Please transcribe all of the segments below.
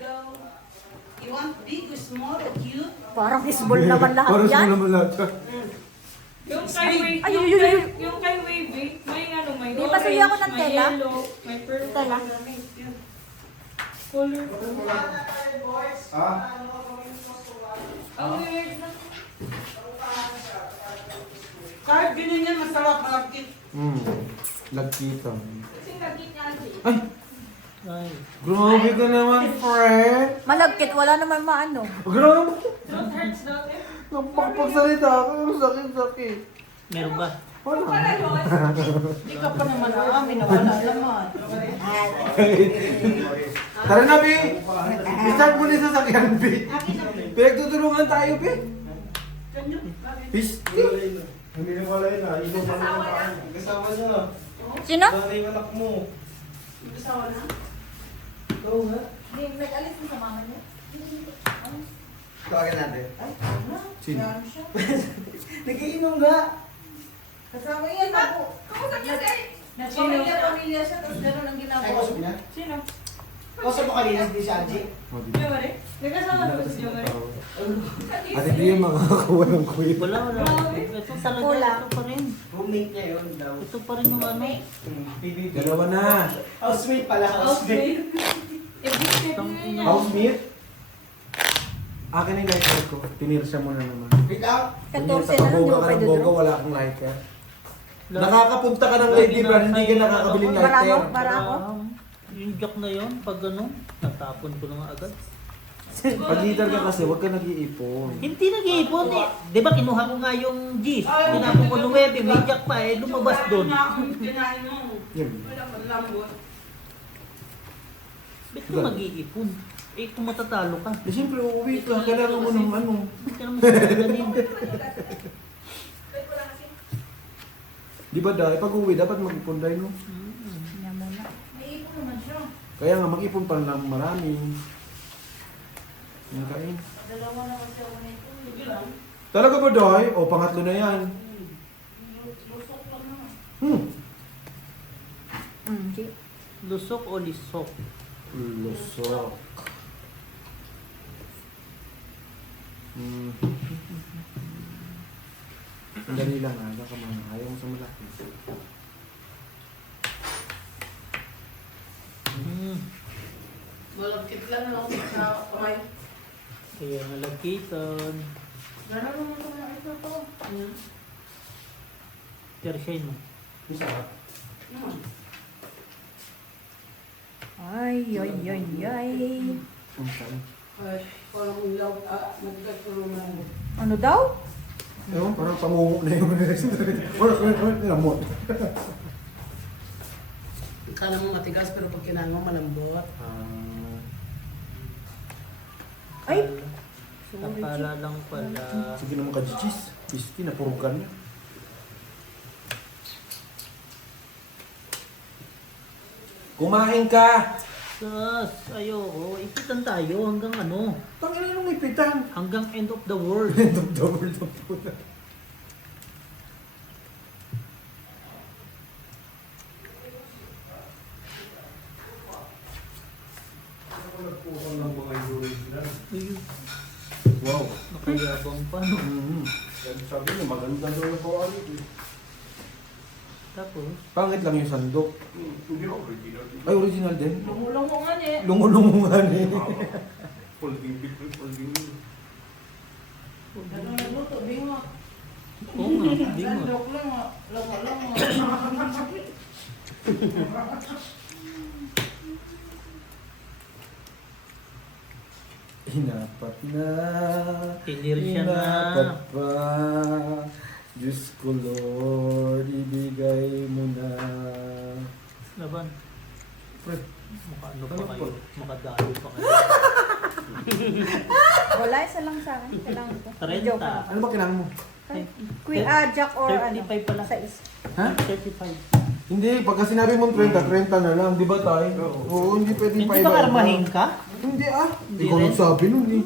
Go. You want big or small or cute? Parang fishball naman lahat Para yan. sa naman lahat siya. Yung kay Wave, Ay, yung kay Wave, may ano, may Di, orange, pasuyo ako ng may tela. yellow, may purple. Tela. Color. Ah? Ang weird na. Kahit ganyan yan, masarap, malagkit. Lagkita. Kasi naging natin. Ay! Ay, Grabe ka naman, friend! Malagkit, wala naman maano. Grabe! Don't hurts dati. Napakapagsalita ako. Ang sakit-sakit. meron ba? Wala. Hindi ka pa naman amin, wala naman. Tara na, Bi! I-start mo na yung sasakyan, Bi. Pinagtutulungan tayo, Bi. Bis. Hindi na wala yun ah. Ibang pa naman kasama niya. Sino? Dami yung anak mo. Kasawa na? Ikaw nga. Hindi, nag-alis mo sa mama niya. Tawagan natin. Sino? Nagiinom nga. Kasama yan ako. Kausap niya sir. Pamilya siya, tapos gano'n ang Ay, ginagawa. kausap niya? Sino? Kausap mo kanina, hindi si Angie. Jomare? Nagkasama ko si Jomare. Ate, di yung makakakuha ng kuya. Wala. Ito talaga, Kulang. ito pa rin. Roommate niya yun daw. Ito pa rin yung ano. PBB. Dalawa na. Housemate pala, housemate. Housemate? Akin yung lighter ko. Tinir siya muna naman. Wait lang. 14 na lang, di Boga ba ka ng pwede boga, doon? wala kang lighter. Nakakapunta ka ng lady bar, hindi ka nakakabiling lighter. Barako? Barako? Yung jack na yon, pag ano, natapon ko na nga agad. Pag leader ka kasi, huwag ka nag-iipon. Hindi nag-iipon eh. Di ba kinuha ko nga yung G's. Tinapon ko ng web, may jack pa eh, lumabas doon. Kinain mo. Yun. Wala pa lambot. Ba't ka mag-iipon? Eh, kung matatalo ka. Eh, siyempre, uuwi ka. Kailangan mo ng ano. Ba't ka naman sinaganin? Di ba dahil pag uwi, dapat mag-ipon dahil, no? Yan muna. May ipon naman siya. Kaya nga, mag-ipon pa ng marami. Yung kain. Dalawa naman siya nito. Sige lang. Talaga ba dahil? O, pangatlo na yan. Lusok lang naman. Sige. Lusok o lisok? Lusok. Ang dali lang ha, baka mga ayaw mo sa malaki. Malagkit lang lang sa kamay. Kaya nalakitan. Wala naman ito na ito to. Tersyay mo. Isa ka. Ay, ay, ay, ay. Ang kain. Ay, parang ilaw, nagkatulungan. Ano daw? Ewan, parang pamungo na yung parang lamot. Kala mo matigas pero pag kinain mo malambot. Ay! Akala lang pala. Sige naman ka, Jijis. Pisti, napurugan na. Kumain ka! Sus, ayoko. Ipitan tayo hanggang ano? Tangina nung ipitan. Hanggang end of the world. Double na po na. Nagpukang ng mga original. Wow. Nakayabang pa, no? Sabi niya, maganda daw yung pawari. Tapos, Pangit lang yung sandok. Hindi ako original. Ay, original din. Lumulong mo nga eh. Lungo-lungungan eh. Folding people, folding people. Ano nagluto, bingot. oo nga, di mo. Sandok lang, lang. Hinapat na. Tinir siya na. Hinapat pa. Diyos ko Lord, ibigay mo na. Laban. Pre, Mukha ano pa Ano kayo? po? Makadalo pa kayo. Wala, isa lang sa akin. Kailangan ito. 30. Joke lang. ano ba kailangan mo? Queen, Jack or ano? 35 pala. Sais. Ha? 35. Hindi, pagka sinabi mong 30, 30 na lang, di ba tayo? Oo, hindi pwedeng Hindi ba karmahin ka? Hindi ah. Hindi Ikaw rin? nagsabi nun eh.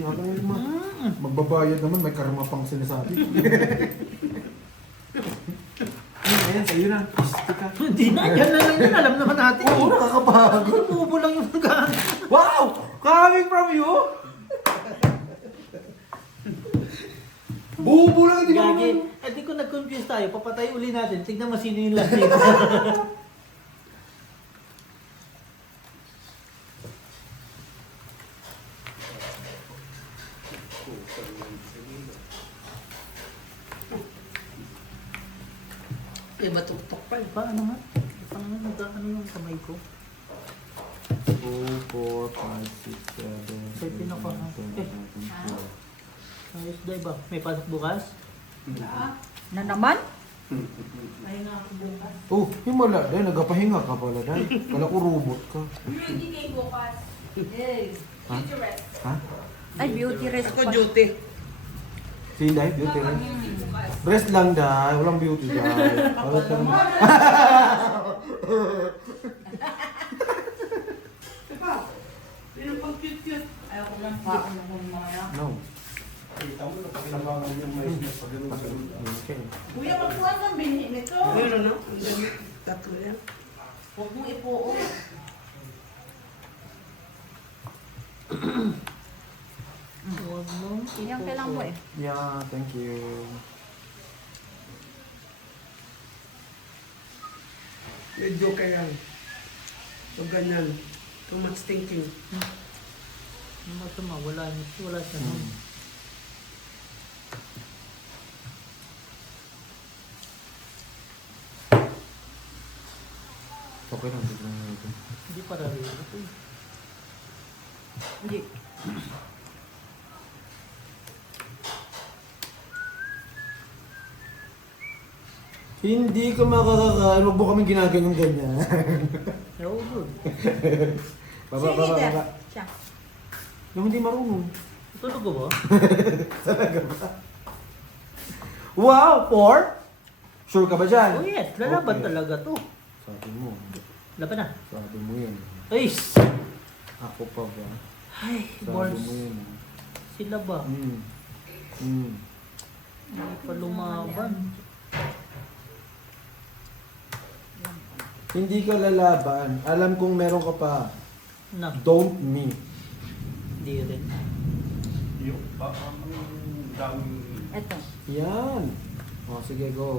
Ako na naman. Magbabayad naman, may karma pang sinasabi. Ayan, sa'yo na. Pisti ka. Hindi na, yan na lang yun. Alam naman natin. Oo, nakakapagod. Tubo lang yung mga. Wow! Coming from you? Bubo lang, di ba? Gagi. Eh di ko nag-confuse tayo. Papatay uli natin. Tignan mo sino yung last hit. Diba tuktok pa eh. Paano nga? Paano nga nag-ano yung kamay ko? 2, 4, 5, 6, 7, May pinaka. Ayos daw ba? May pasok bukas? Na naman? Ay nga ako bukas. Oh, himala dahil nagapahinga ka pala dahil. Kala ko robot ka. Beauty day bukas. Yay. Ha? Beauty rest. Ha? Ay, beauty rest Ako pa. duty. Si Inday, beauty rin. Breast lang dahil, walang beauty dahil. Alas ka naman. Sino pang cute-cute? Ayoko lang pa ako ng mga. No. Kita mo, napakinabangan yung mais na pag ganun sa Okay. Kuya, magkuhan ng binhi nito. Meron na. Ang dami. Tatlo yan. Huwag mong ipuo. Huwag mo. Yan kailangan mo eh. Yeah, thank you. Medyo kaya. So ganyan. Too much thinking. Ano masama? Wala siya nun. Okay lang, dito lang ito. Hindi para rin. Ito eh. Hindi. Hindi ka makakakain, huwag mo kami ginaganyan ganyan. Oo, good. Baba, Sige, baba, Def. baba. Siya. Yung hindi marunong. Tulog ka ba? Talaga ba? Wow, 4? Sure ka ba dyan? Oh yes, lalaban Okay. talaga to. Sabi mo. Laban na. Sabi mo yun. Ay! Ako pa ba? Ay, Sabi balls. mo yun. Sila ba? Hindi pa lumaban. Hindi ka lalaban. Alam kong meron ka pa. Na, Don't me. hindi rin. Yung parang dami. Ito. Yan. O, sige, go.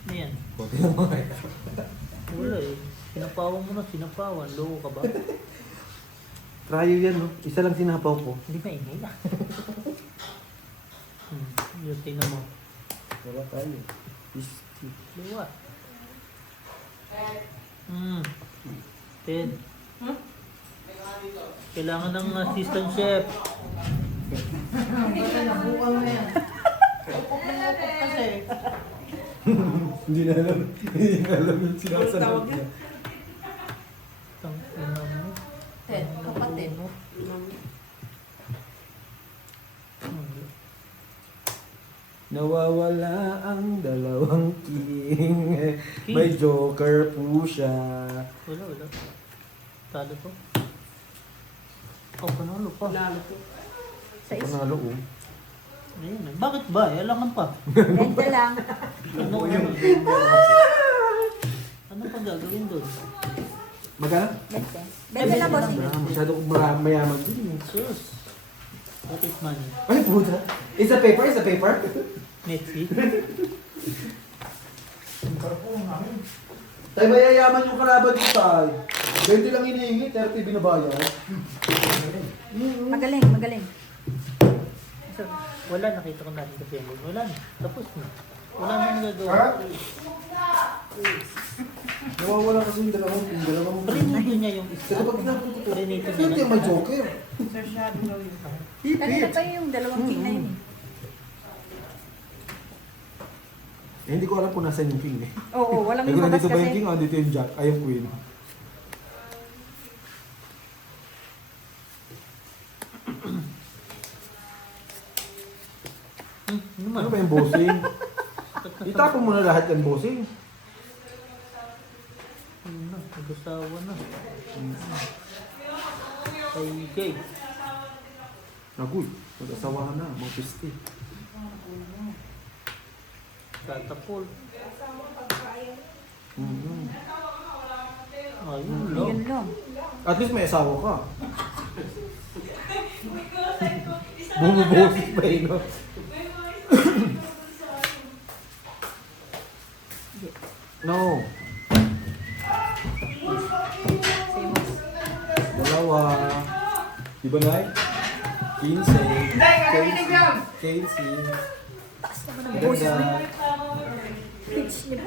Ano yan? Kote naman. Wala eh. Sinapawan mo na, sinapawan. Loko ka ba? Tryo yan, no? Isa lang sinapaw ko. Hindi maingay na. Yun, tingnan mo. Wala tayo. Luwa. 10. Kailangan ng assistant chef. Basta nabuwal na yan. Upok na upok kasi. Hindi na alam. Hindi na alam yung Tawag sinasabi niya? niya. Tangina mo. Ted, kapatid. Nawawala ang dalawang king. May joker po siya. Wala. Talo to. Oh, panalo pa. Lalo to. Sa isa. Panalo, oh. Ayun, eh. Bakit ba? Alangan pa. 20 lang. Ano pang gagawin doon? Magkano? 20. 20 lang, bossing. Masyado kong mayaman din. Sus. What is money? Ay, puta. Is a paper? Is a paper? Netflix? Tay, mayayaman yung kalaban dito, tay. 20 lang hinihingi, 30 binabayad. Magaling, magaling. So, wala, nakita ko natin kasi yung wala na. Tapos na. Wala nang Ha? nagagawa. Nawawala kasi yung dalawang mo. Prinito niya yung isa. Kasi pag pinaputo ko, Prinito kasi hindi niya. may joker. Sir Shadow daw yun. Kanina pa yung dalawang king na yun eh. Eh, hindi ko alam kung nasan yung king eh. Oo, walang Kung lumabas nandito ba yung kasi. king o nandito yung jack? Ay, yung queen. Ano ba yung bossing? Itapon mo na lahat yung bossing. Ano na, nag-asawa na. Okay. Naguy, mag-asawa na, mga pisti. Tatapol. Mm-hmm. Ayun, no? Yun lang. At least may asawa ka. Bumuboses pa eh, no? No. Dalawa. Di ba, Nay? 15. Nay, kakabinig yan! 15. Taas naman ang boses mo. Ganda. Pitch niya.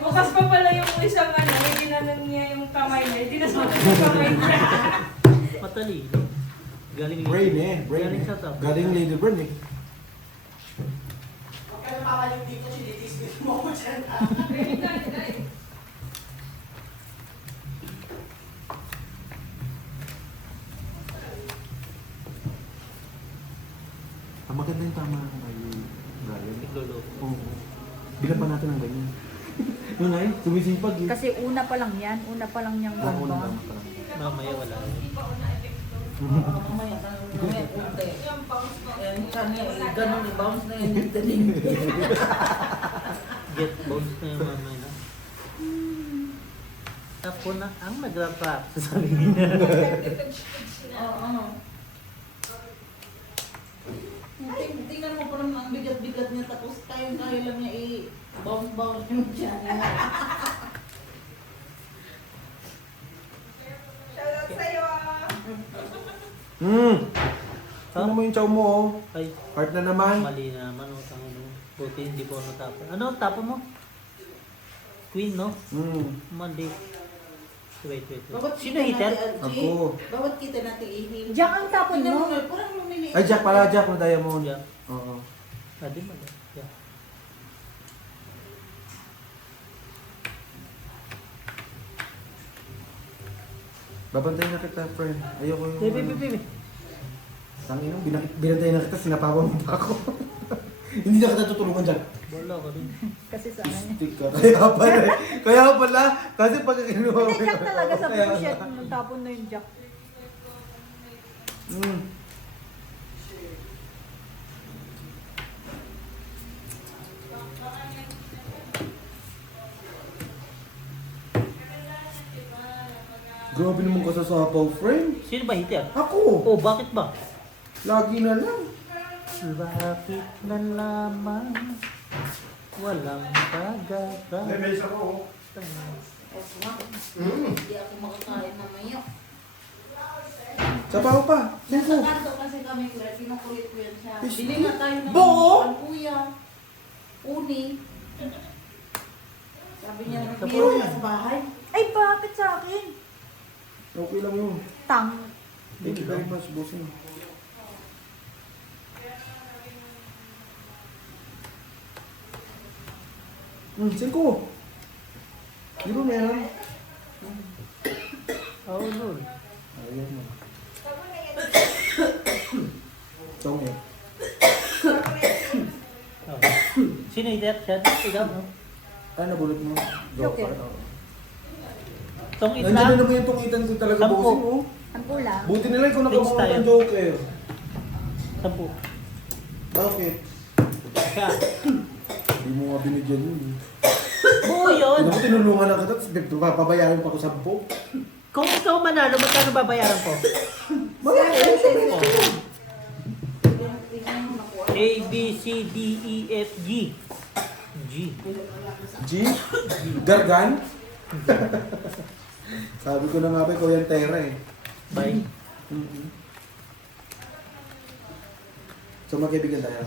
Bukas pa pala yung isang ano, ginanon niya yung kamay niya. Hindi na sumunod yung kamay niya. Matalino. Galing Brain eh. Brain Galing eh. sa top. Galing Lady Brain eh. Kaya makalim dito, sinitis mo ko dyan. Ang maganda yung tama ng Brian. Nagluloko. Oo. Bilan pa natin ang ganyan. Yun ay, sumisipag eh. Kasi una pa lang yan. Una pa lang niyang Ang unang bomba. tama pa lang. Mamaya wala. Ganun, i-bounce na yun yung daling. Get bounce na yung mamaya na. Ako na ang nag-rap-rap. Sasabihin niya. Tingnan mo pa naman ang bigat-bigat niya tapos kaya lang niya i-bounce yung dyan. Shoutout sa'yo ah. Tingnan mo yung chow mo oh. Ay, Heart na naman. mali na naman. O, tama mo. Buti hindi po ano tapo. Ano tapo mo? Queen, no? Mali. Wait. Sino hitter? Ako. Bawat kita natin i-heal. Jack ang tapon Tingnan mo. mo, parang lumiliit. Ay, Jack pala, Jack na diamond. Yeah. Oo. Di mali. Yeah. Babantayin na kita, friend. Ayoko yung... Baby. Tangin mo, binantayin na kita, sinapawan mo pa ako. Hindi na kita tutulungan dyan. Wala ka rin. Kasi sa ano niya. Stick ka. Kaya pala. Kasi pag kinuha Hindi, Jack talaga sa Kaya- bullshit. Tapon na yung Jack. Grabe naman ka sa sapaw, friend. Sino ba hitter? Ako! Oh, bakit ba? Lagi na lang. Bakit na lamang walang pag-asa? May mesa ko. Hindi ako makakain mamaya. Sapaw pa. Nasa Sino? kanto kasi kami, kuya, kinukulit ko yan siya. Fish Bili nga tayo ng Buo? kuya. Uni. Sabi niya, Sa biro buo na sa bahay. Ay, bakit sa akin? Okay lang yun. Tang. Thank you very much, bossing. Singko. Biro na yan. Oo, Lord. Ayan mo. Ito nga. Oh. Sino hitter? Siya? Ikaw, no? Ano nabulot mo? Okay. Tong Nandiyan na isla. naman yung tungitan ko talaga, Sampo. bossing, oh. Ang kulang. Buti na lang kung Fix nakabuhat tayo. ng joker. 10. Bakit? Siya. Hindi mo nga binigyan yun. Buo yun. Ano ko tinulungan na kita, tapos papabayaran pa ako 10. Kung ikaw manalo, magkano babayaran ko? Bakit? A, B, C, D, E, F, G. G. G? Gargan? Sabi ko na nga ba, ikaw yung tera eh. Bye. So magkaibigan tayo.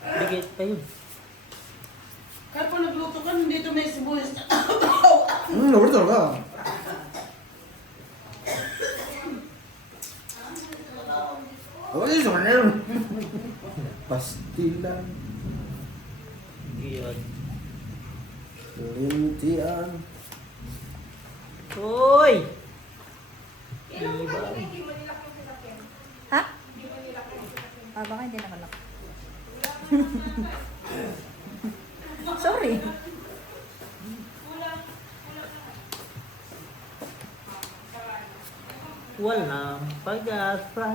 Bigay tayo. Kaya pa nagluto ka, dito may sibuyas. Nabulit talaga. Oh, this one. Pastilan. Yun. Lintian. Uy! Ha? Ah, baka hindi nakalak. Sorry. Walang pag-asa.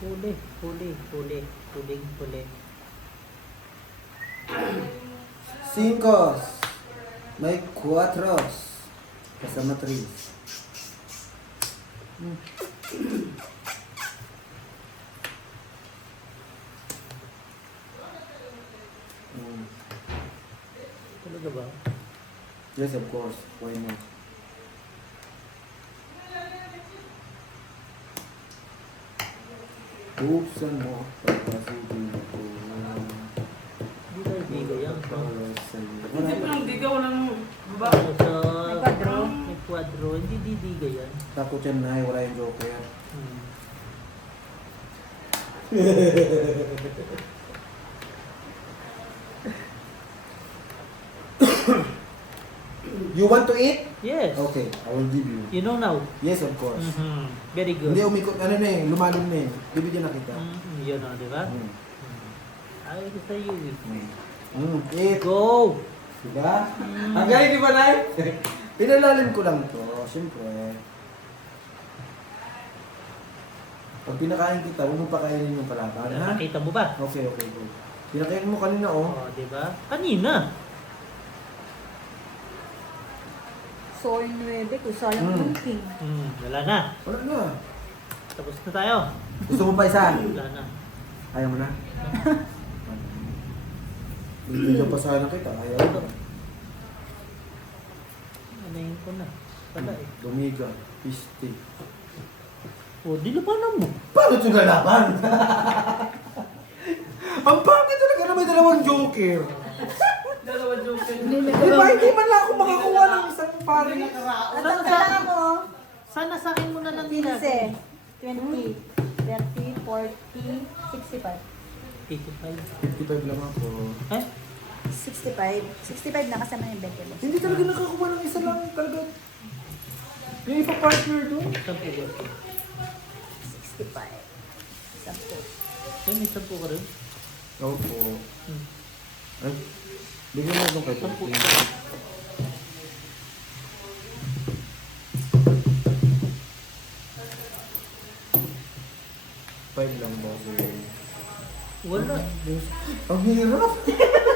Huli. Huli. Cincos. May cuatros. Kasama 3. Talaga ba? Yes, of course. Why not? Buksan mo pagpasukin ko. Hindi tayo bigo yan. Para sa'yo. Hindi pa nang digaw ng ba? Sa May quadro. May quadro. Hindi didiga yan. Takot yan na wala yung joker. Hmm. You want to eat? Yes. Okay, I will give you. You know now. Yes, of course. Mhm. Very good. Hindi umikot, ano na eh, lumalim na eh. Bibigyan na kita. Yun na, di ba? Mm. Ay, gusto you. Eat. Go! Diba? Ang galing, di ba, Nay? Pinalalim ko lang to, siyempre. Pag pinakain kita, huwag mo pakainin yung palaban, ha? Nakita mo ba? Okay, good. Pinakain mo kanina, oh. Oh, di ba? Kanina. Soy 9, kung sayang Mm. yung king. Wala na. Wala na. Tapos na tayo. Gusto mo pa isa? Wala na. Ayaw mo na? Bibigyan pa sana kita, ayaw mo. Anayin ko na. Wala eh. Lumiga, pisti. O, dilabanan mo. Paano ito lalaban? Ang pangit talaga na may dalawang joker. Dalawa joke. Di ba, hindi man lang ako makakuha ng isang pari. Ano kailangan mo? Sana sa akin mo na lang 15, 20, 30, 40, 65. 85. 55 lang ako. Eh? 65. 65 na kasama yung 20 boss. Hindi talaga nakakuha ng isa lang talaga. Yung ipa-partner doon. Sampu ba? 65. 10. Eh, may sampu ka rin. Opo. Hmm. Ay, bigyan mo doon kay Sampu. Pupin. 5 lang ba? Wala. Ang hirap.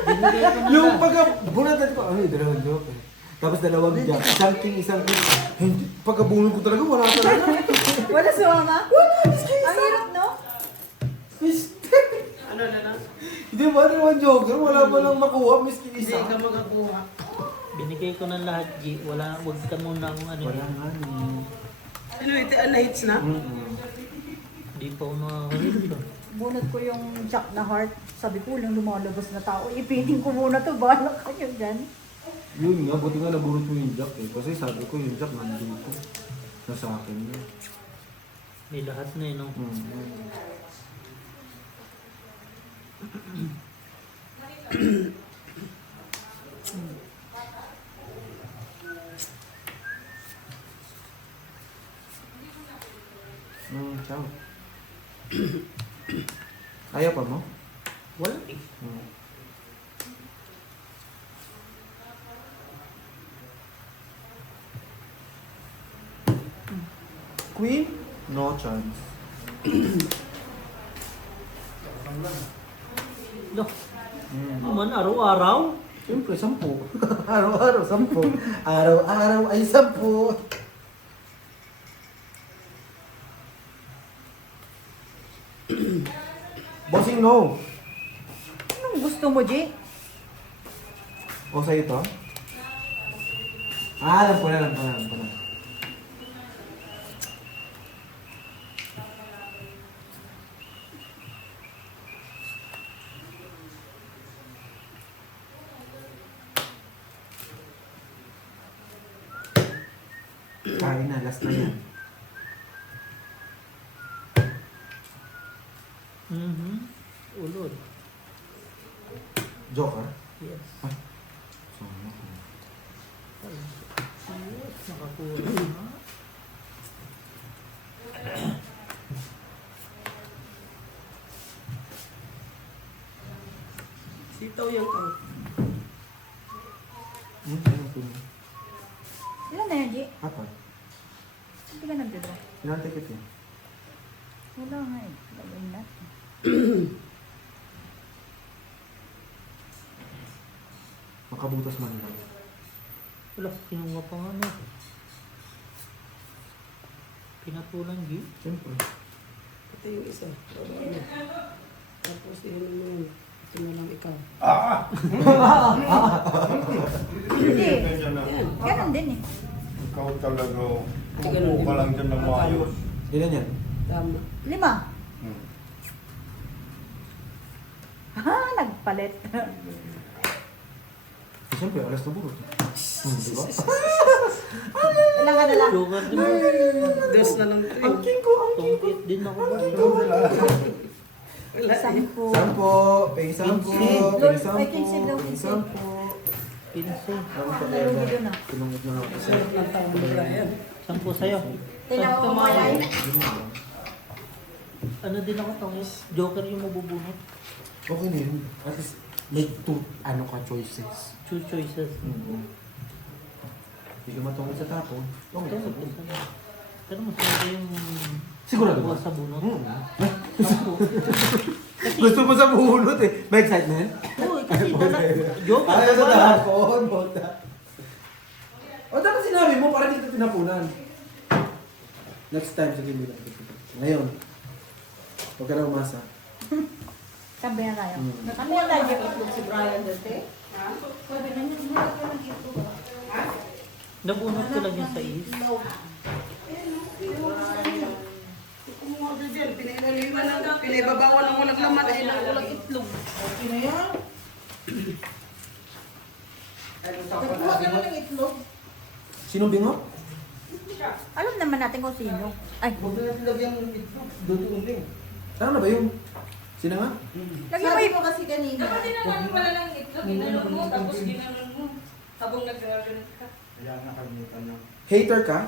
Binigay ko na Yung lang. pagka-bunatan ko, ay, dalawang joker. Tapos dalawang jack. Isang king, isang king. Hindi, pagkabunod ko talaga, wala talaga. Wala sumama? Wala, miski isa. Ang hirap, no? Miski. Ano na lang? Hindi ba dalawang joker? Wala ba lang makuha, miski Hindi isa. ka makakuha. Binigay ko na lahat, G. Wala, wag ka muna kung ano. Wala nga ni. Ano ito? Hits na? Di pa ako nakakalit. Bunot ko yung jack na heart. Sabi ko, lang lumalabas na tao. Ipitin ko muna to. Bahala kayo dyan. Yun nga, buti nga nabunot mo yung jack eh. Kasi sabi ko yung jack nandito. Nasa akin yun. May lahat na eh, no? Ciao. Ayaw pa mo? Wala eh. Queen? No chance. No. Naman, araw-araw. Siyempre, 10. Araw-araw, 10. Araw-araw ay 10. Bossing, no. Anong gusto mo, G? O sa'yo to? Alam ko na. Kain na, last na yan. Ulod. Joker? Yes. Ay. Yes, nakakuha na. Sitaw yung to. Ilan na yun, G? Apat. Hindi ka nagdodra. Ilang ticket yun? Wala nga eh. Gawin natin. Makabutas man lang. Wala, kinuha pa nga no. Pinatulang G. Siyempre. Ito yung isa. Tapos yun naman. Ito na lang ikaw. Hindi. Ganyan na. Yan. Ganon din eh. Ikaw talaga. Ganun Upo ka lang dyan ng maayos. Ilan yan? Tama. 5. Hmm. Ha, nagpalit. Siyempre, alas na burot. Di ba? Ilan ka na lang? Joker din mo. Dos na lang ito. Ang king ko, ang king ko. Tungkit din ako. Wala eh. 10. Sampo, pay sampo, Lord, pay ay, sampo, kinsin daw, pay kinsin. sampo. Pinso. Nalugi doon ah. Tinungit na ako sa Sarap ng taong bala yan. 10 sa'yo. Tinawa ko mga yan. Ano din ako tungkit? Joker yung mabubunot. Okay na yun. At least, may two, ano ka, choices. 2 choices. Hindi ka matungkol sa tapon. Okay. Pero mas maganda yung Sigurado ba? buwas sa bunot. Gusto mo sa bunot eh. May excitement? Oo, kasi Joker. Ayaw sa wala. tapon. O dapat sinabi mo para hindi kita tinapunan. Next time, sige mo lang. Ngayon, huwag ka na umasa. Sabi na tayo. Ano yung tayo itlog si Brian dati? Sabi na niya, sumunod ka ng itlog. Nabunot ko lang yung sa is. Pinaibabawan ang walang laman ay walang itlog. Okay na yan. Nagkuha ka na ng itlog. Sinong bingo? Alam naman natin kung sino. Ay, Huwag na natin lagyan ng itlog. Dutuon din. Ano na ba yun? Sino nga? lagyan mo Sabi yung... ko kasi kanina. Dapat tinanan mo pala ng itlog, ginanong mo, tapos ginanong mo. Habang nag-ganun ka. Kaya nakalimutan niya. Hater ka?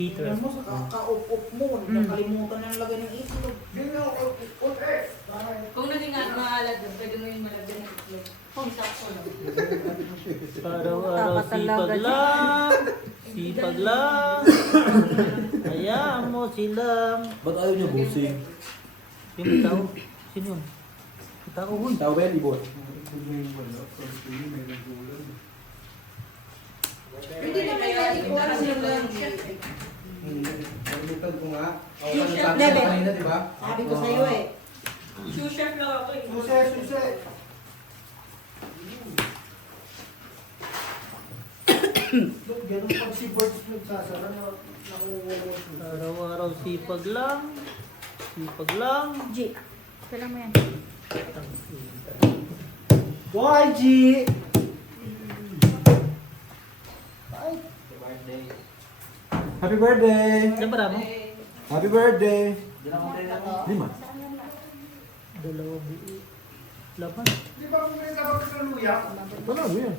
Heater. Alam mo, sa kakaup-up mo, nakalimutan na lagay ng itlog. Kung naging maalat doon, pwede mo yung malagyan ng itlog. Sakto lang. Araw-araw Dapat talaga sipag lang. Sipag lang. Hayaan mo silang. Ba't ayaw niya busing? Yung tao. Sino yun? Yung tao, huy. Tao ba yan, ibot? Hindi naman yan ikuha sila. Kalimutan ko nga. Nebe. Kanina, di ba? Sabi ko sa'yo eh. Shoe chef lang ako eh. Susi! Ganun pag si Bert nagsasara na nakuwala siya. Araw-araw sipag lang. Sipag lang. G. Kailan mo yan? YG! Happy birthday! Ilan ba mo? Happy birthday! 5. Dalawa buo. Laban. Di ba kung may sabag sa luya? Wala mo yan.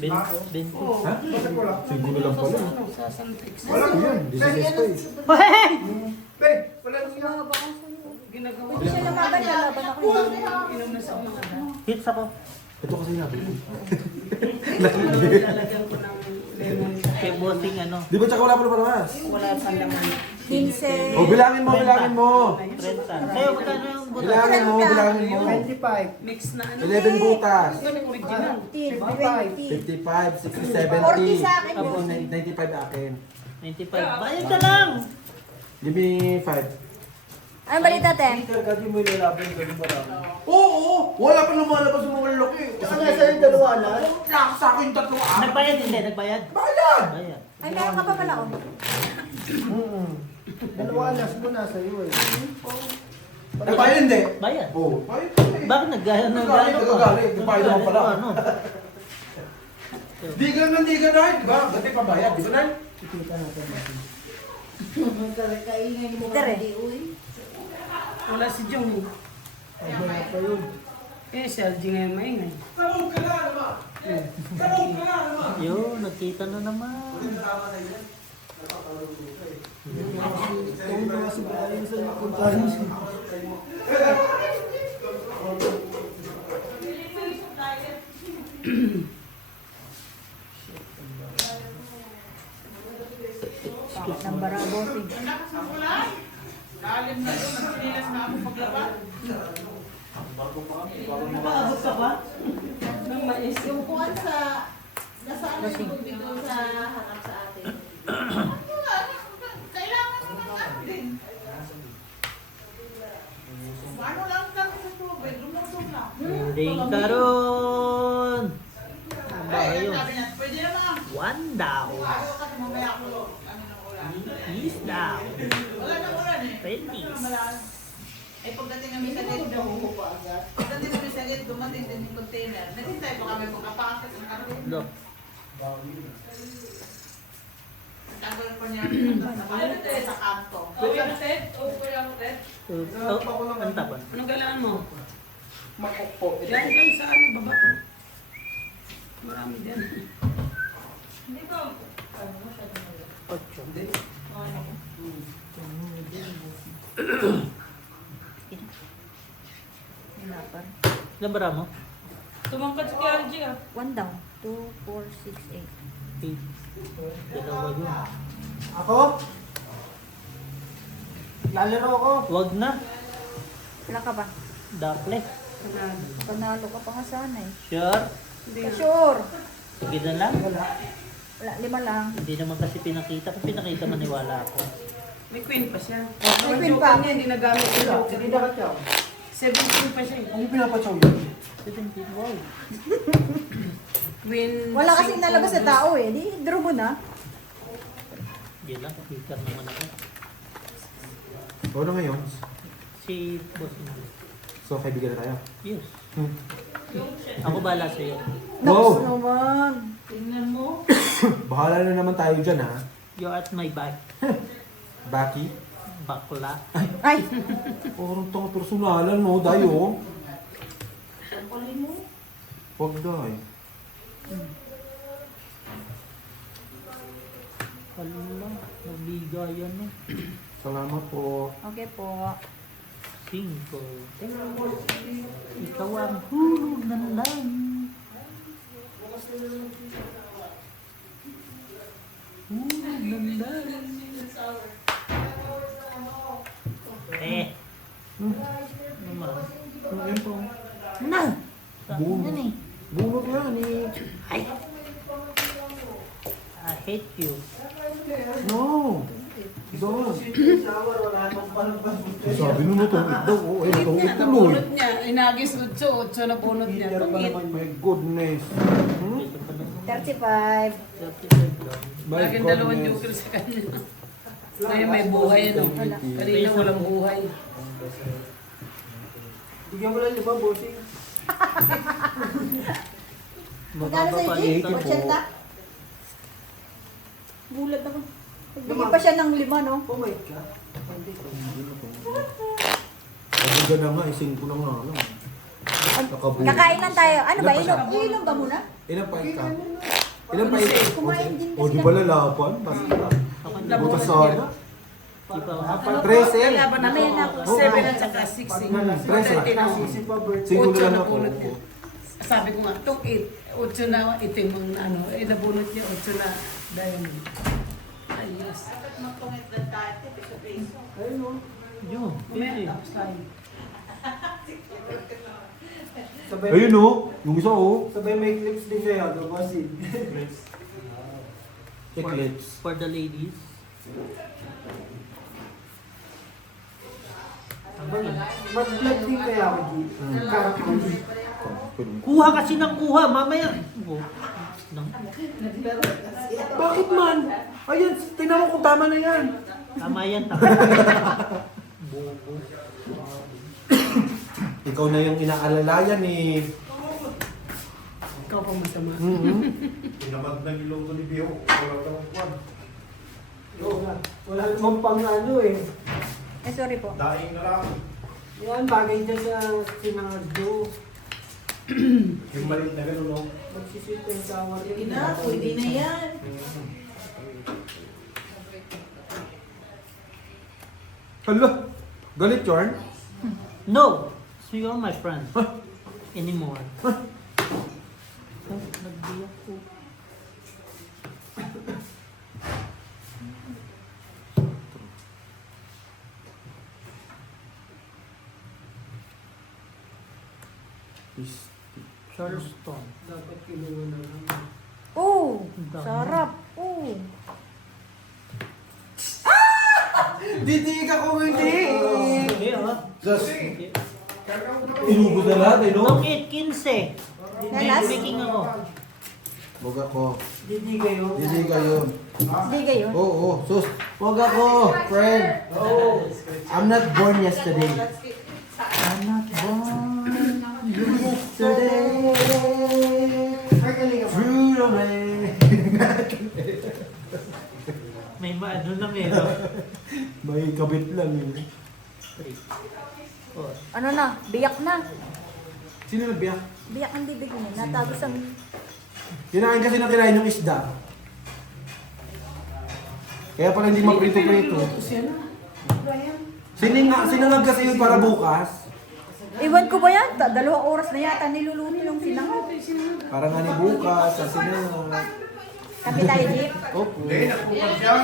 Bento. Oo. Ha? Bakit wala? Siguro lang pala. Sa Santrix. Wala Ano yan? Pe, 16 pa eh. Pe, wala luya. Ginagawa Hindi siya lumaban, lalaban ako. Inom na sa mga. Hits ako. Ito kasi nabi ko. Lalagyan ko ng lemon. Kay bossing ano. Di ba tsaka wala pa na palabas? Wala pang laman. 15. O, bilangin mo, bilangin mo. 30. Sa'yo, magkano yung butas? Bilangin mo, bilangin mo. 25. Mix na ano. 11 butas. Original. 15, 20. 55, 60, 40 sa akin, 70. Tapos boss. 95 akin. 95. Bayad ka lang! Give me 5. Ano balita, te? Kagagi mo ilalaban ka rin ba? Oo! Wala pa lumalabas yung mga laki. Saka nasa yung dalawa na. Laki sa akin 3 Nagbayad hindi, nagbayad. Bayad! Bayad. Ay, meron ka pa pala, oh. Dalawa alas mo nasa iyo eh. Nagbayad hindi. Bayad. Oo. Bayad pa eh. Bakit nagbayad? Nagagalit, nagagalit. Nagbayad naman pala. Ano? Di ka na, di ba? Ba't di pa bayad? Di ba na? Kaingay mo Tere. nga di, uy. Wala si Jong. Eh, si LG ngayon maingay. Yo, nagkita na naman. Kung mga si Brian sa puntahan siya. Ng barabosing. Lalim na doon, nagsinilas na ako paglaba. Nakaabot ka ba? Nang mais. Yung kuwan sa... Nasa ano yung tubig doon sa harap sa atin. Kailangan naman natin. Ano lang kami sa tubig, lumusog lang. Muling karon. Ano ba Ay, yun? sabi niya, pwede naman. One down. Ayaw kasi mamaya ako. Ano ng ulan? Is down. Wala nang ulan eh. Twenties. Ay pagdating namin sa gate, pagdating namin sa gate, dumating din yung container. Naghintay pa kami pagkapakit ng karton. Look. Tagal pa niya sa kanto. Okay na, Ted? Okay lang, Ted? Ang tapan. Anong kailangan mo? Makokpo. Yan yan sa ano, baba. Marami din. Hindi ko. Ocho. Hinapan. Ilan bara mo? Tumangkad si KLG ah. 1 down. 2, 4, 6, 8. 8. Dalawa yun. Ako? Lalaro ako. Wag na. Wala ka ba? Daple. Panalo ka pa nga sana eh. Sure? Sure. Sige na lang. Wala, 5 lang. Hindi naman kasi pinakita. Kung pinakita maniwala ako. May queen pa siya. May Ang queen joker pa. niya, hindi nagamit yung joker. Hindi ka siya. 17 pa siya eh. Ano pinapatsaw yun? 17. Wow. Queen. Wala kasing nalabas sa tao eh. Di, draw mo na. Hindi lang. Speaker naman ako. Ano ngayon? Si Boss Ingo. So, kaibigan na tayo. Yes. Hmm. Ako bala sa'yo. Naks Wow. naman. Tingnan mo. Bahala na naman tayo dyan, ha? You're at my back. Baki? Bakla. Ay, Parang tanga personalan, no? Dayo. Sampalin mo. Huwag dahi. Hala. Nabigayan na. Salamat po. okay po. 5. Ikaw ang hulog ng langit. Hulog ng langit. Naman. Ano yan po? Na! Bunot. Yan eh. Bunot yan, eh. Ay! I hate you. No. Doon. Sabi nung natungit daw. Oh, eh, natungit tuloy. Nabunot niya. Inagis 8 na bunot niya. Tungit. My goodness. Hmm? Ito pa lang. 35. 35 lang. My Laging dalawang goodness. joker sa kanya. Ngayon may buhay ano. Kanina walang buhay. Bigyan mo lang 5, bossing. Magkano sa Mababa Jake? pa dito. 80? Gulat ako. Nagbigay pa siya ng 5, no? Pumayit ka. Kabuga na nga, ising ko na nga lang. Nakabuga. Kakain lang tayo. Ano ba? Ilan pa siya? Inom ba muna? Ilan pa ka? Ilan pa ito? Kumain din O, di ba lalaban? Basta. Ako hindi Nabunot Butas niya. sana. Di pa ako. 13. Laban ako. Mamaya na ako. 7 at saka 6. Pag eh. nalasing, 13. nasisip pa, bird. Singko na Ocho lang na ako. bunot niya. Sabi ko nga, itong 8 na itim ang ano, nabunot niya 8 na diamond. Ayos. Dapat magtungit na tayo. Piso-piso. Ayun, no? Yun. Mamaya, Pili. tapos tayo. Sabay, Ayun o. Yung isa o. sabay may clips din siya, the bossing. Eclipse. For the ladies. Mag-vlog din kaya ako, G. Characters. Kuha kasi ng kuha. Mamaya. Oh. Nang. Bakit man? Ayan, tingnan mo kung tama na yan. Tama yan. Tama. Bobo. Ikaw na yung inaalalayan eh. Ikaw pang masama. Pinamag ng ilong ko ni Bio. Wala kang kwan. Wala namang pang ano eh. Eh, sorry po. Daing na lang. Yan, bagay dyan sa sinadyo. Yung maliit na gano'n, no? Magsisit yung sawa Sige na, pwede na yan. Hala, galit yarn? No. So you're my friend. Anymore. Oh, nagbiyak ko. Charleston. Dapat kinuha na lang. Oh, Ang dami. sarap. Oh. Didig ako hindi! Okay, oh. Sus! Okay. Inubos na lahat eh, no? Don't eat 15. May Nalas? baking ako. Huwag ako. Hindi kayo. Didig kayo. Hindi kayo. Oo, sus. Huwag ako, friend. I'm not born yesterday. I'm not born yesterday. Through the rain. May maano na meron. May kabit lang eh. 3, 4. Ano na? Biyak na. Sino nagbiyak? Biyak ang bibig niya. Natagos ang... Kinain kasi ng kinain yung isda. Kaya pala hindi maprito-prito. Sinangag kasi yun para bukas. Iwan ko ba yan? 2 oras na yata niluluto yung sinangag. Para nga ni bukas, sa sinangag. Kami tayo, Jeep. Opo. Hindi, nakupas siya.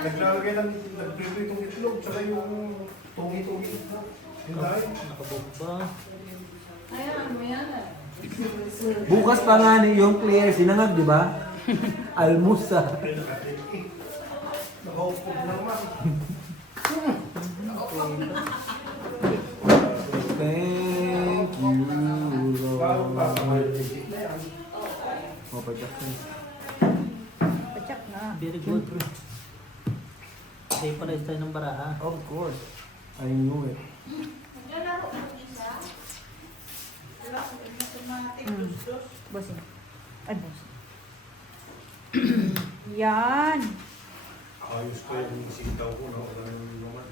Naglalagay ng nagpipritong itlog, saka yung tungi-tungi itlog. Hindi. Nakabomba. Bukas pa nga ni yung player sinangag, di ba? Almusa. Nakahupog na naman. Thank you, Bago pa, Lord. Oh, pagkat Patsak na. Very good. Say pala tayo ng baraha. Of course. I knew it. Naglalaro ng isa. Wala akong automatic. Dos-dos. Bossing. Ay, boss. Yan. Ayos ko yung sitaw ko, no? Ganun naman.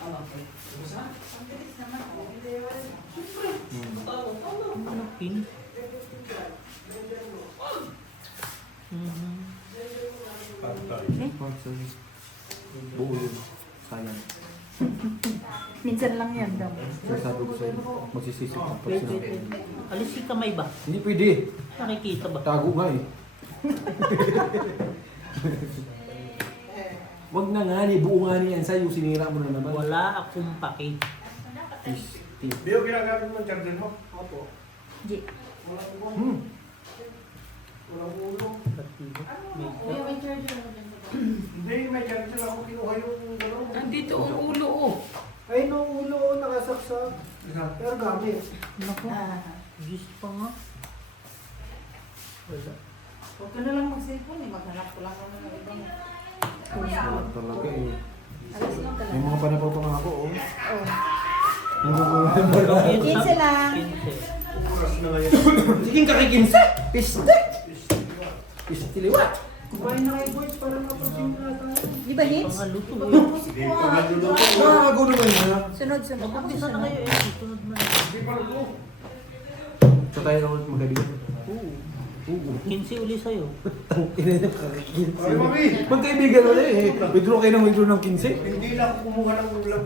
Ang bilis naman. Hindi, wala. Ano pin? Patay. Oh, sorry. Buo yun. Sayang. Minsan lang yan, daw. Sasabi ko sa'yo, magsisisi ka pag Wait, sinabi. wait, wait. Alis si kamay ba? Hindi pwede. Nakikita ba? Tago nga eh. Wag na nga ni, buo nga ni yan sa'yo, sinira mo na naman. Wala akong paki. Biyo, ginagamit mo ang charger mo? Opo. Jeep. Hmm. Walang ulo. Partido. Medyo. Hindi, may charger ako kinuha yung gano'n. Nandito ang ulo, oh. Ay, no ulo, nakasaksak. Pero gamit. Naku. Diyos pa nga. Wala. Huwag ka na lang mag-cellphone eh. Maghanap ko lang ano ng ibang. Wala talaga eh. Alas lang May talaga. mga panapaw pa nga ako, oh. Oh. Nagugulong. 15 lang. 15. Oras na ngayon. Sige, kakikinsa! Piste! Piste liwat! Kumain na kayo, boys, para mapagsimula tayo. Di ba, hits? Pangaluto eh. Hindi pa naluluto. Nakakago naman yun. Sunod, sunod. Ako Mag-umpisa na sunod. kayo eh. Sunod na. Hindi pa luto. So tayo na ulit magabigan. Oo. Oo. 15 uli sa'yo. Tangkina na kakikinsa. Ay, mami! Magkaibigan ulit eh. Withdraw kayo ng withdraw ng 15. Hindi na ako kumuha ng ulam.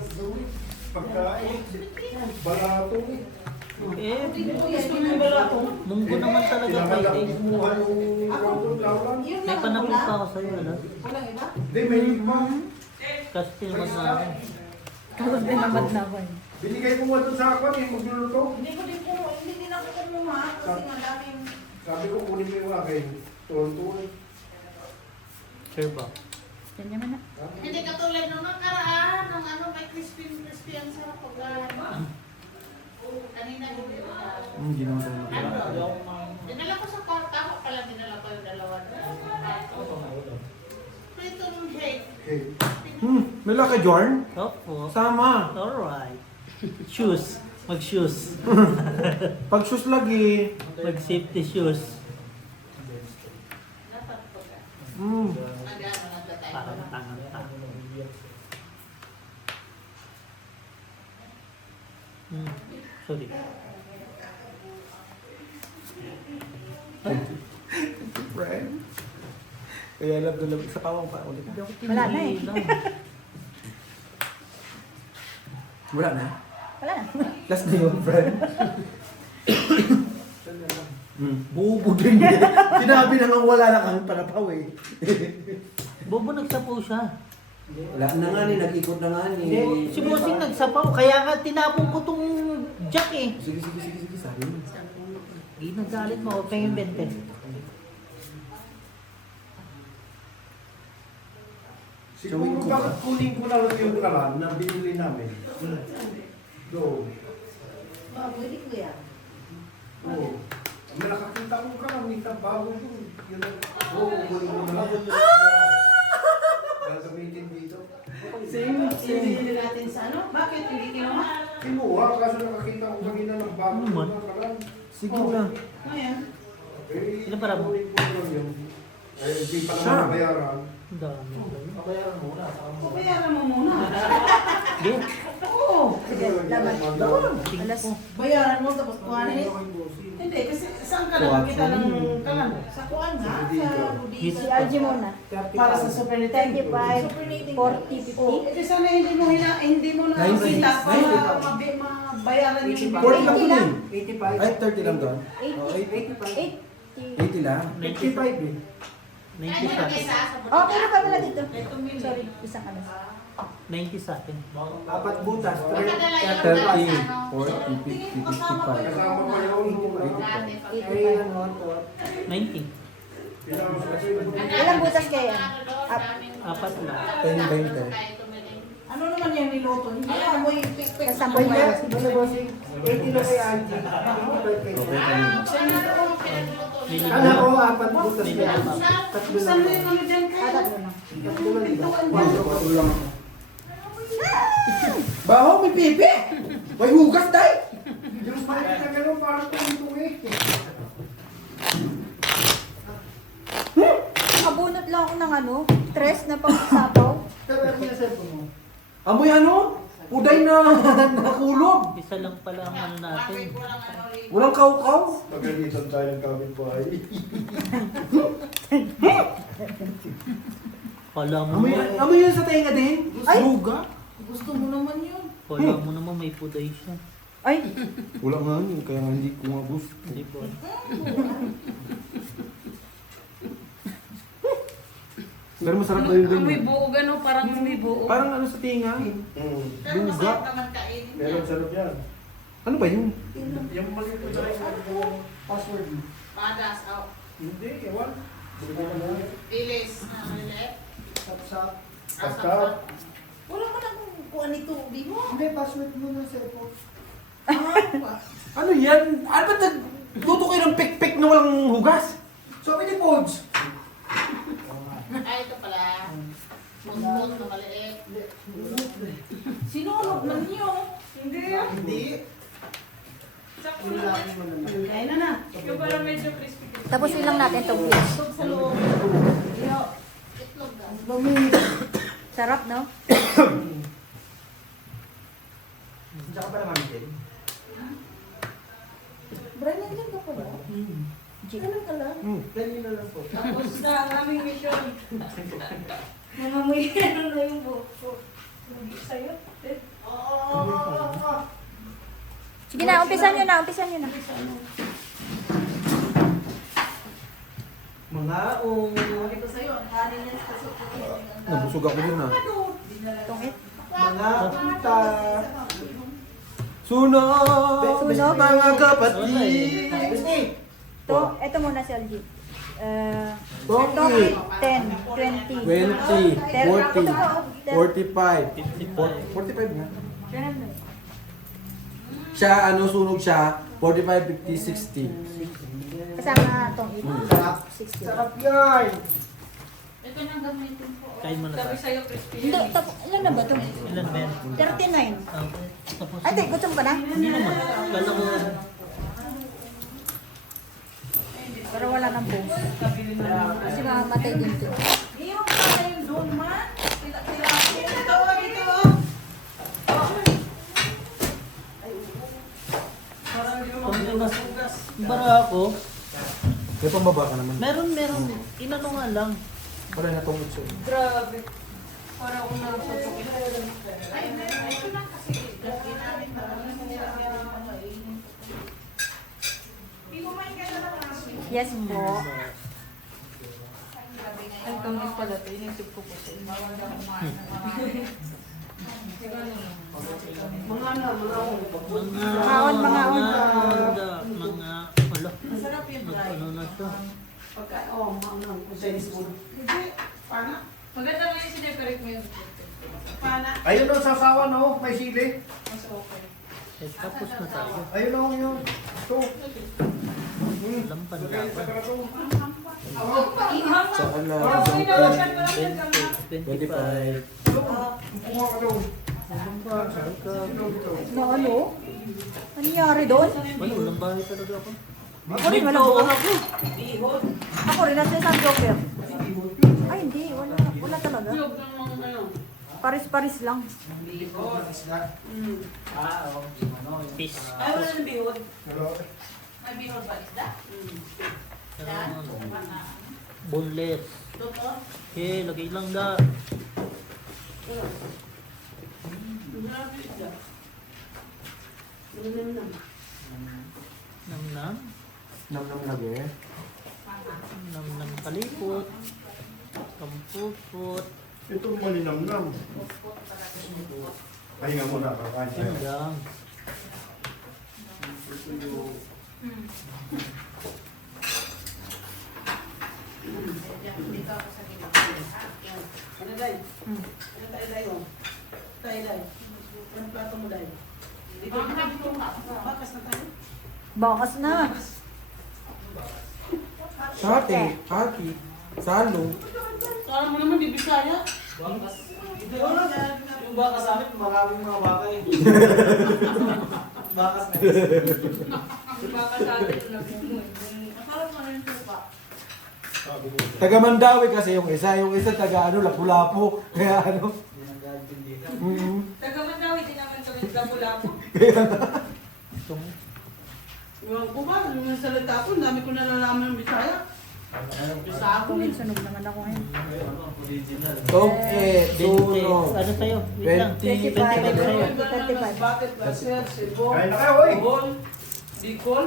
Pagkain. Balato eh. Eh, munggo naman talaga Kailangan lang Friday. kumuha yung laulan. May panapin pa ako sa'yo, alam. Walang iba? Hindi, may iba. Kasi tinamad na ako. Tapos dinamad na ako eh. Binigay ko nga doon sa akin eh, magluluto. Hindi ko din po. Hindi din ako kumuha. Kasi madami yung... Sabi ko, kunin mo yung akin. Tuwan-tuwan. Sure ba? Yan naman na. Hindi katulad nung nakaraan. Nung ano, may crispy ang sarap pag kanina ko din. Hindi naman tayo Ano? Dinala ko sa kwarta ko pala. Dinala ko yung dalawa. Pritong hake. Okay. May laki, Jorn? Opo. Sama. Alright. Shoes. Mag-shoes. Pag shoes lagi. Mag-safety shoes. Hmm. Nag-ano, nagtatay. Parang tangan-tangan. Sorry. Friend. Kaya love na love. Sa pawang pa ulit. Wala na eh. Wala na. Wala na. Last na yun, friend. Bubo din eh. Sinabi na nga wala na kang panapaw eh. Bobo nagsapo siya. Wala na nga ni, nag-ikot na nga ni. Si Bossing nagsapaw, kaya nga tinapon ko tong jack eh. Sige, sabi mo. Ginagalit mo, okay yung 20. Siguro bakit kunin ko na lang yung kalan na binili namin. Doon. Pwede ko yan. Oo. May nakakita ko ka lang, may bago doon. Yun ang, oo, kunin mo na lang. Gagamitin dito. Hindi natin sa ano? Bakit hindi kinuha? Kinuha, kaso nakakita ko kanina ng bago Naman. na kalan. Sige na. Ngayon. Eh, Ilan para mo? kunin ko lang yun. Eh, di pa naman bayaran. Ang dami. Bayaran mo muna. Sige. Oo. Sige, dapat. Alas. Bayaran mo tapos kuhanin. Hindi, kasi saan ka lang kita ng kalan? Sa kuhan nga, sa Si budisa. Algie muna. Para sa Super Nintendo. 35, 40, 50. Eh, sana hindi mo hindi mo na kita para mabayaran yung 40 lang 80 yun lang. eh. Ay, 30 lang doon. 80. 80 lang. 55 eh. 90 sa akin. Oh, pero pa pala dito. Ito mili. Sorry, isang alas. 90 sa akin. Apat butas. 30, 40, 50, 55. Kasama pa yun. 90. Ilang butas kaya? Apat lang. 10, 20. Ano naman yung niluto? Hindi amoy pik-pik. Kasamboy na. 80 lang kay Angie. Okay kayo. Nilibot. Kala ko apat butas na. Nilibot. Tatlo Saan lang. mo yung ano dyan kayo? Tatlo na. Tatlo lang dito. Patro lang ako. Baho, may pipi! May hugas, day! Yung pipe na gano'n, parang tuwi-tuwi. Abunot lang ako ng ano, tres na pang-sabaw. Pero ano yung cellphone mo? Amoy ano? Uday na nakulog. Isa lang pala ang ano natin. Walang kaukaw. Pagalitan tayo ng kabin po ay. Kala mo Amoy, naman, amoy yun sa tenga din? Ay! Luga? Gusto mo naman yun. kala mo naman may puday siya. Ay, Wala nga yun, kaya nga hindi ko nga gusto. Hindi po. Pero masarap daw yung May ganyan. buo gano, parang may buo. Parang ano sa tinga? Pero masarap naman kainin Pero yan. sarap yan. Ano ba yun? Yung maliit na yung Password mo. Padas, out. Hindi, ewan. Hindi ko na lang. Dilis. Ulit. Sapsap. Basta. Wala mo nang kuha nito, Bibo. Hindi, password mo ng cellphone. Ano yan? Ano ba nagluto kayo ng pik-pik na walang hugas? So, many pods. Ay, ito pala. Smooth na maliit. Sinulog man niyo. Hindi. Hindi. Sakto na. Kaya na na. Yung parang medyo crispy. tapos ilang natin itong fish. Itlog sa loob. Itlog ka. Sarap, no? Tsaka pa naman din. Brian, nandiyan ka pala. Ganun ka lang. Ganyan na lang po. Tapos na ang aming mission. Nangamoy na yung buko. Sa'yo. Sige na, umpisan nyo na, umpisan nyo na. Mga o... Sabi ko sa'yo, ang kanin yan sa suko. Nabusog ako din ah. Tungit. Mga puta. Sunog! Sunog. Mga kapatid! Ito muna si Algie. Toki! 10, 20. 20, 40, 45. 55. 45 nga. Siya, ano, sunog siya, 45, 50, 60. Kasama tong Sarap. 60. Sarap yan. Ito nang gamitin ko. Kain mo na Sabi tayo. sa'yo crispy Hindi, yan. ilan na ba ito? Ilan ba yan? 39. Tapos, Ate, gutom ka na? hindi naman. Kala ko, Pero wala nang post. Kasi mamamatay din ito. Iyo, kaya yung doon man. Tila-tila. Dito, dito. bara ako, May pambaba ka naman. meron. Inano nga lang. Wala na tong utso. Grabe. Para akong nasa Ay, ito na kasi. Ginamit na. Hindi mo may gano'n na. Yes po. Ang tangis pa pala ito, inisip ko po siya. Bawal na kumain ng marami. Mga ano, mga ano. Wala. Masarap yung dry. Ano na siya? Pagka, mga ano, Chinese food. Hindi, pana. Maganda nga yung sineperate mo yung Pana. Ayun o, sasawa no, may sili. Mas okay. Eh, tapos na tayo. Ayun o, yun. Ito. Walang panlaban. Saan na? Okay na, wag ka na lang. 25. Kumuha ka daw. Na ano? Ano nangyari doon? Wala, walang bahay talaga ako. Ako rin, walang buo. Ako rin, nasa isang joker. Ay, hindi. Wala talaga. Yung mga ano. Paris-paris lang. Fish. Ay, wala nang bihod. May bihod ba isda? Yan. Boneless. Totoo? Okay, lagay lang da. Grabe isda. Nam. Nam-nam. Nam lagi. Nam-nam kalipot. Kampupot. Ito malinamnam. Pahinga muna, kakain tayo. Yan lang. Dito ako sa gilid. Ano dahil? Ano tayo dahil? Tayo dahil. Anong plato mo dahil? Dito Bakas na tayo. Bakas na. Sate, hati, salo. Kala mo naman, di Bisaya. Yung baka sa amin, maraming mga baka eh. Bakas na. Baka sa atin yung nagmumuhin. Masarap mo rin supa. Taga Mandawi kasi yung isa taga ano, Lapu-Lapu. Kaya ano. Taga-Mandawi din naman kami lapu-lapu. Itong Iwan ko ba? Yung salita ko, ang dami ko nalalaman ng Bisaya. Bisaya ko. Sunog naman ako ngayon. Top 20. 8, sunog. Ano sa'yo? Wait lang. 25. 25 sa'yo. Bakit ba sir? Cebu, Kain na kayo, oy! Bicol, Bicol.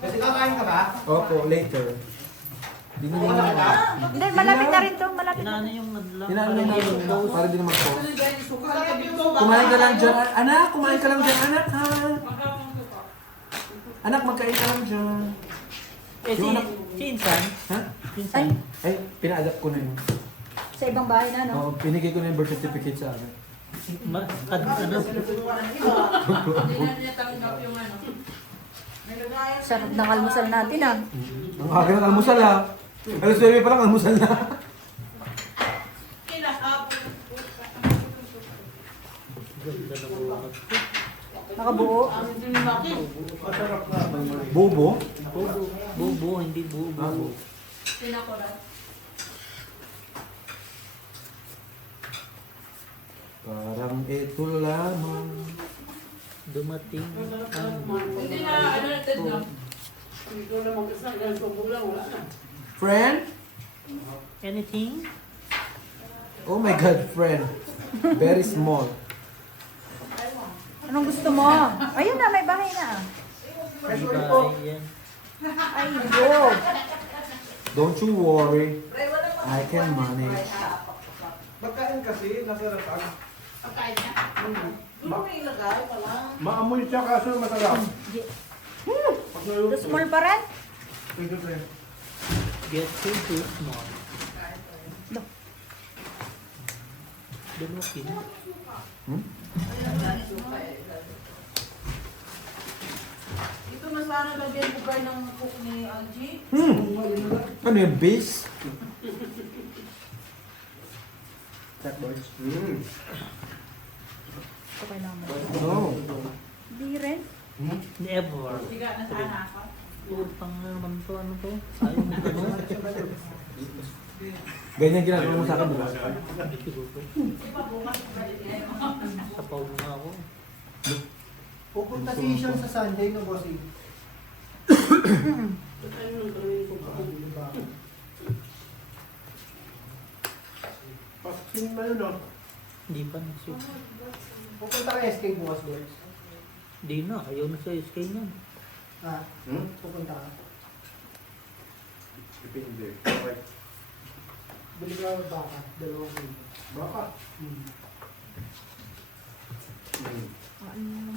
Kasi kakain ka ba? Opo, later. Binili na lang. Hindi, malapit na rin to. Malapit na. Inaano yung madlang. Inaano na namin para di na mag-post. Ano dahil sukal ka dito? Kumain ka lang dyan. Anak, kumain ka lang dyan, anak ha. Magkakang suka. Anak, magkain ka lang dyan. Eh, si Insan. Ha? Ay, Ay, pina-adapt ko na yun. sa ibang bahay na, no? Oo, pinigay ko na yung birth certificate sa akin. Ano? Hindi na niya tanggap yung ano. Sarap ng almusal natin, ah. Ang akin ng almusal ha. Alas 9 pa lang almusal na. Ganda na bukas. Nakabuo. Masarap na. Bobo? Bubo, hindi bubo. Pinakulat. Parang ito lamang. Dumating ang Hindi na, ano natin no? Dito na mag-isa, ganun subo lang, wala na. Friend? anything? Oh my God, friend. Very small. Anong gusto mo? Ayun na, may bahay na. Diba, yan. Ay, go. Don't you worry. I can manage. Pagkain kasi, nasa ratag. Pagkain niya. Doon mo ilagay, wala. Maamoy siya kaso masarap. Pag naluto. Small pa rin? Pwede pa rin. Get too small. No. Dumukin. Ito na sana lagyan ko kayo ng cook ni Algie. Ano yung base? Okay naman. No. Hindi rin. Never. Higa na sana ako. Utang na naman to, ano to? Ayaw mo gano'n? Ganyan ginagawa mo sa akin, diba? Siguro. Di ba bukas balik niya? Sapaw mo nga ako. Pupunta si Ishan sa Sunday na bossing. Ano nung gawin ko pa? Pasin na yun ah. Hindi pa nagsuot. Pupunta ka SK bukas, boys. Hindi na, ayaw na sa SK niyan. Ha? Pupunta ka. Depende. Okay. Bili ka baka, 2 kilo. Baka.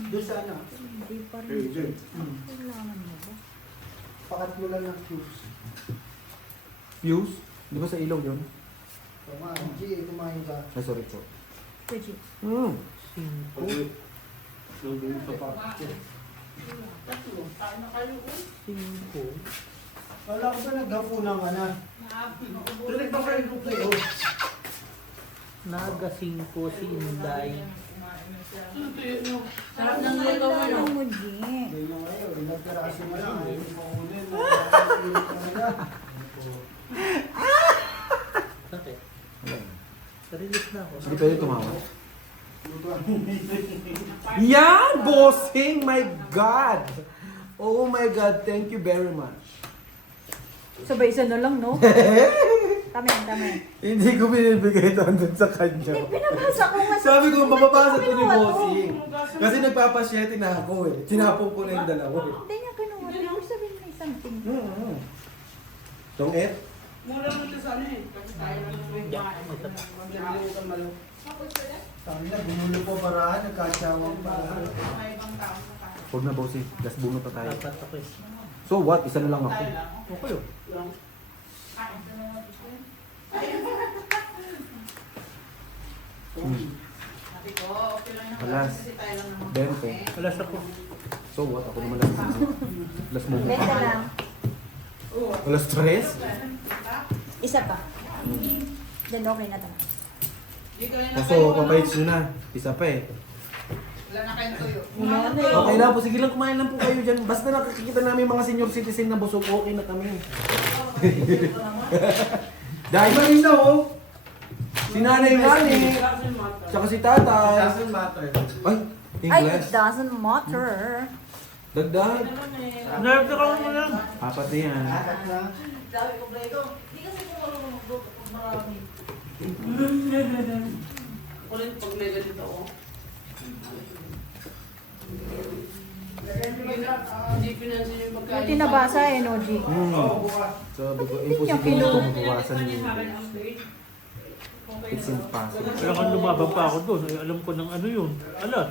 Doon sa ano? Hindi pa rin. Agent. Kailangan mo ba? Pakat mo lang ng cubes. Fuse? Di ba sa ilog yun? Tama, G, kumain ka. Ay, sorry po. Pwede. Nandun sa pa. Tatlo. Tayo na kayo. 5. Wala ko ba naghapunan ka na? Tuloy ba kayo group kayo? Naga 5 si Inday. Sarap ng luto mo, no? Kailangan mo, G. Ngayon ngayon, nagkarasi mo lang. Ayaw mo kunin. Bakit? Release na ako. Hindi pwede tumawa. Yan! Bossing! My God! Oh my God, thank you very much. Sabay isa na lang, no? Tama. Hindi ko binibigay ito andun sa kanya. Hindi, pinabasa ko nga. Sabi ko, mababasa ko ni Kinuha to. Bossing. Kasi nagpapasyete na ako eh. Tinapon ko na yung dalawa eh. Hindi niya kinuha. Ibig sabihin may something. Tong F? Mura mo ito sa ano eh. Kasi tayo lang ito yung Yeah, kumain. ito pa. Magkalimutan malo. Sabi na, bumulo pa paraan, nagkasyawang paraan. May ibang tao sa kayo. Huwag na Bossing. Last bunot pa tayo. Dapat ako eh. So what? Isa na lang ako. Tayo lang. Okay oh. Kain ka na lang. Sabi ko, okay lang yung Alas. kasi tayo lang naman. 20. Wala sa po. So what? Ako naman last bunot. Last bunot. Benta lang. Wala stress? Isa pa. Then okay na tayo. Dito na Kaso, papayits nyo na. Isa pa eh. Wala na kayong tuyo. Okay lang po. Sige lang, kumain lang po kayo dyan. Basta nakakikita namin mga senior citizen na busog, okay na kami. Dahil man na oh. Si Nanay Rani. Tsaka si Tatay. Doesn't matter. Ay, Ay, English. it doesn't matter. Dagdag. Nerve ka mo lang. Apat na yan. Lahat na. Sabi ko ba ito? Hindi kasi kung marunong mag-group pag marami. Kulit pag may ganito oh. Hindi pinansin yung pagkain. Buti nabasa eh, no, G. Sabi ko, Hindi niya imposible kinu- ito mabawasan yung English. It's impossible. Kaya kung lumabang pa ako doon, ay alam ko ng ano yun. Ala.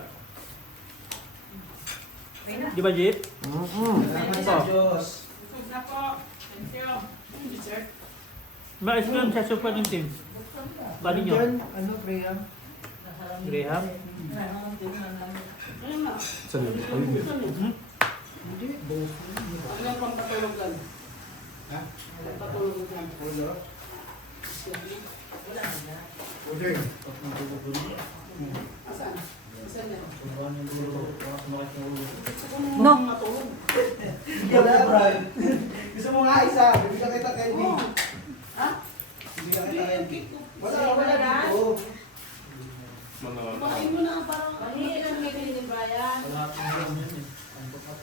Di ba, Jeep? Sa Diyos. Busog na po. Thank you. Dessert. Mais ko yung sa super ng team. Paano nyo? Yan, ano, Priya? Graham? Ayun na. Saan yun? Ayun. Hindi, boss. Ano yung pampatulugan? Ha? Pampatulugan. Ulo? Ulo. Asan? Asan yan? No. Wala, Brian. Gusto mo nga isa, bibigyan kita kay B. Ha? Bibigyan kita kay B. Wala na. dito. Kumain mo na parang Hindi lang bibili ni Brian.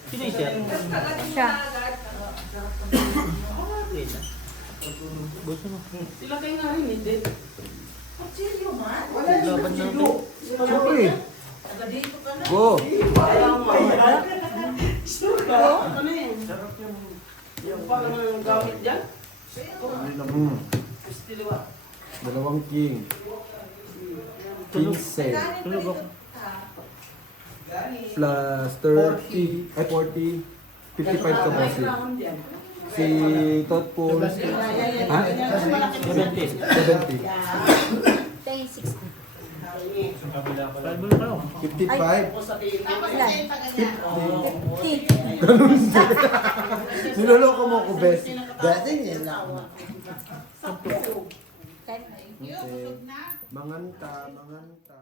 Sino yung sir? Siya. Wait na. Buso mo. sila kayo nga rin, hindi. Kutsilyo man. Wala dito Laban na dito. Siyempre. Taga dito ka na. Go! Ano yan? Yung parang ang gamit dyan? Stiliwa. Dalawang king. King set. Tulog ako. Plus 30. Ay, 40. 55 ka Bossing. Kailangan dyan. Si Totpol. Ha? 70. 70. 10, 60. Saan mo lang ako? 55. Ako sa tingin ko. Tapos Ilan? siya yung taga niya. 50. Niloloko mo ako, best. Dati niya na. Kahit Thank you. Busog na. Manganta, manganta.